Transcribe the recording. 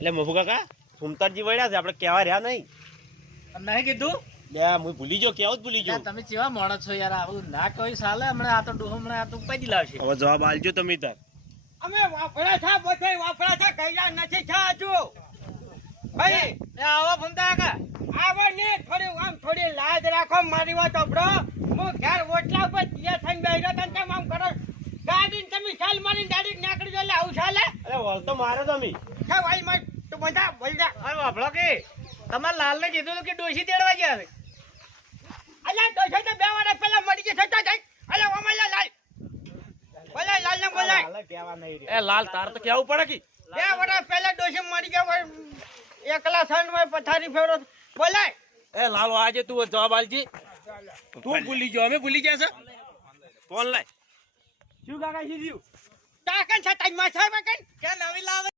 એટલે મફુ કાકા ફૂમતાજી વળ્યા છે આપણે કેવા રહ્યા નહીં. નહીં કીધું લે હું ભૂલી ગયો, કેવું જ ભૂલી ગયો. તમે કેવા માણસ છો યાર, આવું ના કોઈ સાલે. હમણાં આ તો ડોહો હમણાં આ તો ઉપાડી લાવશે. હવે જવાબ આલજો તમે તાર. અમે વાપરા થા બધે વાપરા થા કઈલા નથી થા હજુ ભાઈ. એ આવો ફૂમતા કાકા. આવો ને થોડી આમ થોડી લાજ રાખો. મારી વાત સાંભળો. હું ઘર ઓટલા ઉપર તૈયાર થઈને બેઠો તને કેમ આમ કરો? ગાડીને તમે ચાલ મારી ગાડી નીકળી જો. એટલે આવું ચાલે? અરે વળ તો મારો તમે. હે ભાઈ માર તું બધા બોલજા. હવે વાપરો કે તમારે લાલને કીધું હતું કે ડોશી તેડવા ગયા છે. અલ્યા તો છે તો 2 વર્ષ પહેલા મરી ગઈ છતા જાય. અલ્યા ઓમલા લાલ બોલાય, લાલ ને બોલાય. હાલે કહેવા નહીં રે. એ લાલ તાર તો કેવું પડે કે 2 વર્ષ પહેલા ડોશી મરી ગયા હોય. એકલા સન હોય પથારી ફેરો બોલાય. એ લાલ આજે તું જવાબ આલજી. તું ભૂલી ગયો, અમે ભૂલી ગયા છે. ફોન લાય. શું કાકા શું થયું? તાકન છતા માં સાહેબ કઈ કે નવી લાવે